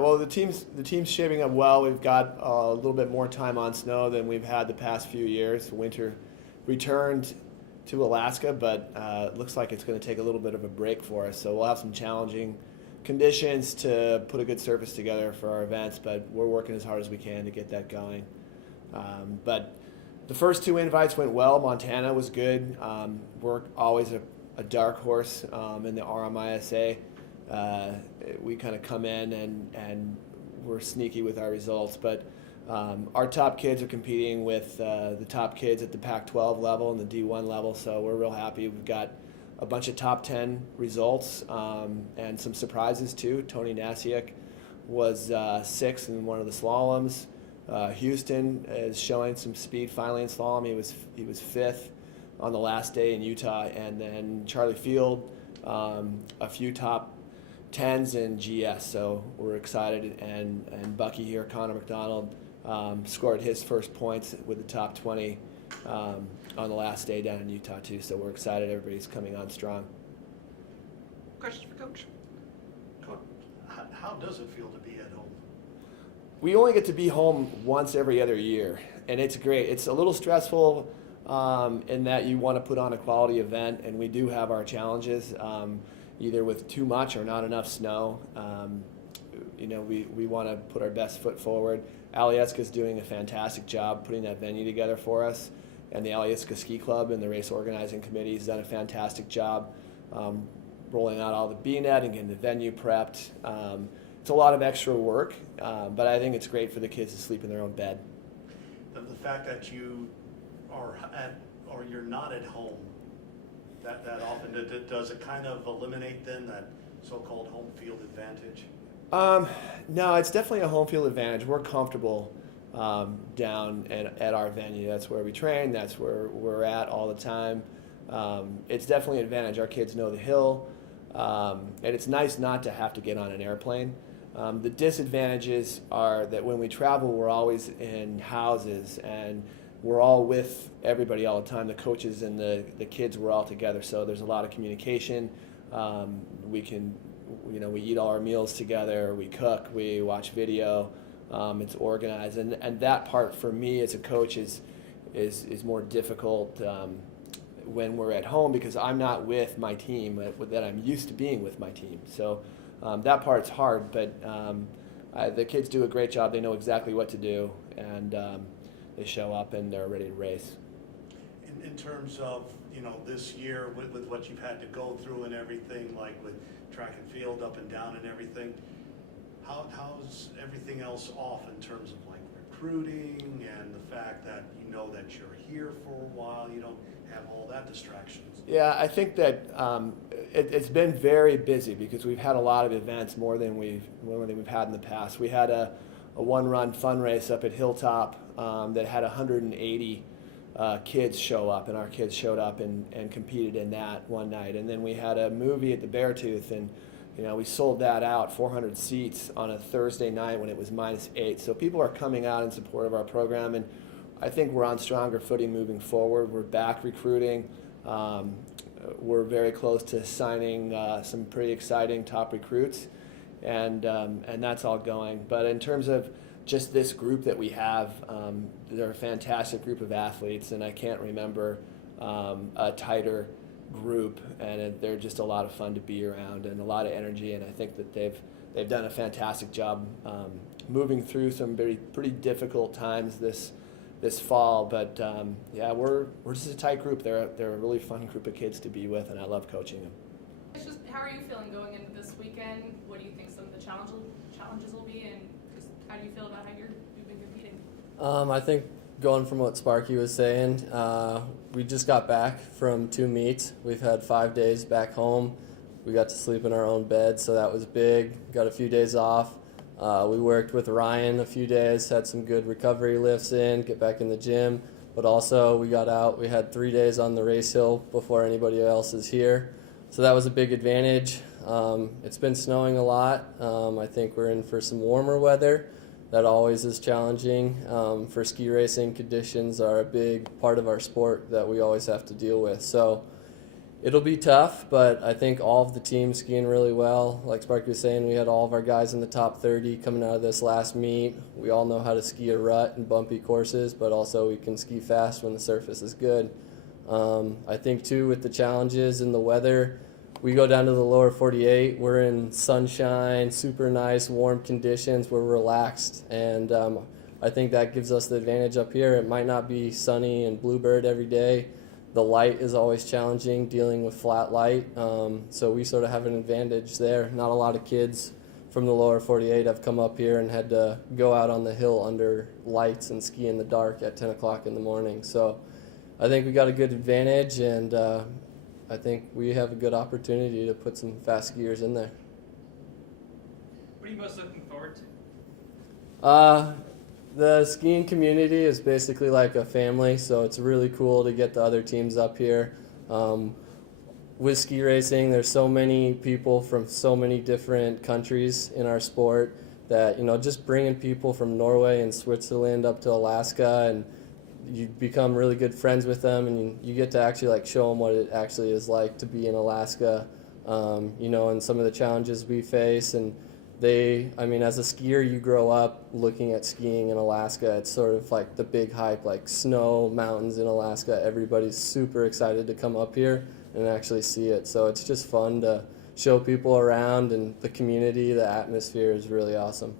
well, the team's shaping up well. We've got a little bit more time on snow than we've had the past few years. Winter returned to Alaska, but it looks like it's going to take a little bit of a break for us. So we'll have some challenging conditions to put a good surface together for our events, but we're working as hard as we can to get that going. But the first two invites went well. Montana was good. We're always a dark horse in the RMISA. We kind of come in and we're sneaky with our results, but our top kids are competing with the top kids at the Pac-12 level and the D1 level, so we're real happy. We've got a bunch of top 10 results and some surprises too. Tony Nasiak was sixth in one of the slaloms. Houston is showing some speed finally in slalom. He was fifth on the last day in Utah, and then Charlie Field, a few top 10s in GS, so we're excited. And Bucky here, Conor McDonald, scored his first points with the top 20 on the last day down in Utah too, so we're excited. Everybody's coming on strong. Questions for Coach? How does it feel to be at home? We only get to be home once every other year, and it's great. It's a little stressful in that you want to put on a quality event, and we do have our challenges, either with too much or not enough snow. We want to put our best foot forward. Alyeska is doing a fantastic job putting that venue together for us, and the Alyeska Ski Club and the race organizing committee has done a fantastic job rolling out all the B-net and getting the venue prepped. It's a lot of extra work, but I think it's great for the kids to sleep in their own bed. The fact that you are or you're not at home that often, does it kind of eliminate then that so-called home field advantage? No, it's definitely a home field advantage. We're comfortable down at our venue. That's where we train. That's where we're at all the time. It's definitely an advantage. Our kids know the hill, and it's nice not to have to get on an airplane. The disadvantages are that when we travel, we're always in houses, and we're all with everybody all the time. The coaches and the kids, we're all together. So there's a lot of communication. We eat all our meals together. We cook. We watch video. It's organized, and that part for me as a coach is more difficult when we're at home, because I'm not with my team that I'm used to being with my team. So that part's hard, but the kids do a great job. They know exactly what to do, and they show up and they're ready to race. In terms of this year with what you've had to go through and everything, like with track and field up and down and everything, how's everything else off in terms of like recruiting and the fact that you know that you're here for a while, you don't have all that distractions? Yeah, I think that it's been very busy because we've had a lot of events, more than we've had in the past. We had a one-run fun race up at Hilltop that had 180 kids show up, and our kids showed up and competed in that one night. And then we had a movie at the Beartooth, and we sold that out, 400 seats on a Thursday night when it was -8. So people are coming out in support of our program, and I think we're on stronger footing moving forward. We're back recruiting. We're very close to signing some pretty exciting top recruits, and that's all going. But in terms of just this group that we have, they're a fantastic group of athletes, and I can't remember a tighter group, and they're just a lot of fun to be around and a lot of energy, and I think that they've done a fantastic job moving through some pretty difficult times this fall. But yeah, we're just a tight group. They're a really fun group of kids to be with, and I love coaching them. It's just, how are you feeling going into this weekend? What do you think some of the challenges will be, and just how do you feel about how you've been competing? I think going from what Sparky was saying, we just got back from 2 meets. We've had 5 days back home. We got to sleep in our own bed, so that was big. Got a few days off. We worked with Ryan a few days, had some good recovery lifts in, get back in the gym. But also we got out, we had 3 days on the race hill before anybody else is here. So that was a big advantage. It's been snowing a lot. I think we're in for some warmer weather. That always is challenging. For ski racing, conditions are a big part of our sport that we always have to deal with. So It'll be tough, but I think all of the teams skiing really well. Like Sparky was saying, we had all of our guys in the top 30 coming out of this last meet. We all know how to ski a rut and bumpy courses, but also we can ski fast when the surface is good. I think too with the challenges and the weather, we go down to the lower 48. We're in sunshine, super nice, warm conditions. We're relaxed, and I think that gives us the advantage up here. It might not be sunny and bluebird every day. The light is always challenging, dealing with flat light, so we sort of have an advantage there. Not a lot of kids from the lower 48 have come up here and had to go out on the hill under lights and ski in the dark at 10 o'clock in the morning. So I think we got a good advantage, and I think we have a good opportunity to put some fast skiers in there. What are you most looking forward to? The skiing community is basically like a family, so it's really cool to get the other teams up here. With ski racing, there's so many people from so many different countries in our sport that, just bringing people from Norway and Switzerland up to Alaska, and you become really good friends with them, and you get to actually show them what it actually is like to be in Alaska, and some of the challenges we face. And as a skier, you grow up looking at skiing in Alaska. It's sort of like the big hype, like snow, mountains in Alaska. Everybody's super excited to come up here and actually see it. So it's just fun to show people around, and the community, the atmosphere is really awesome.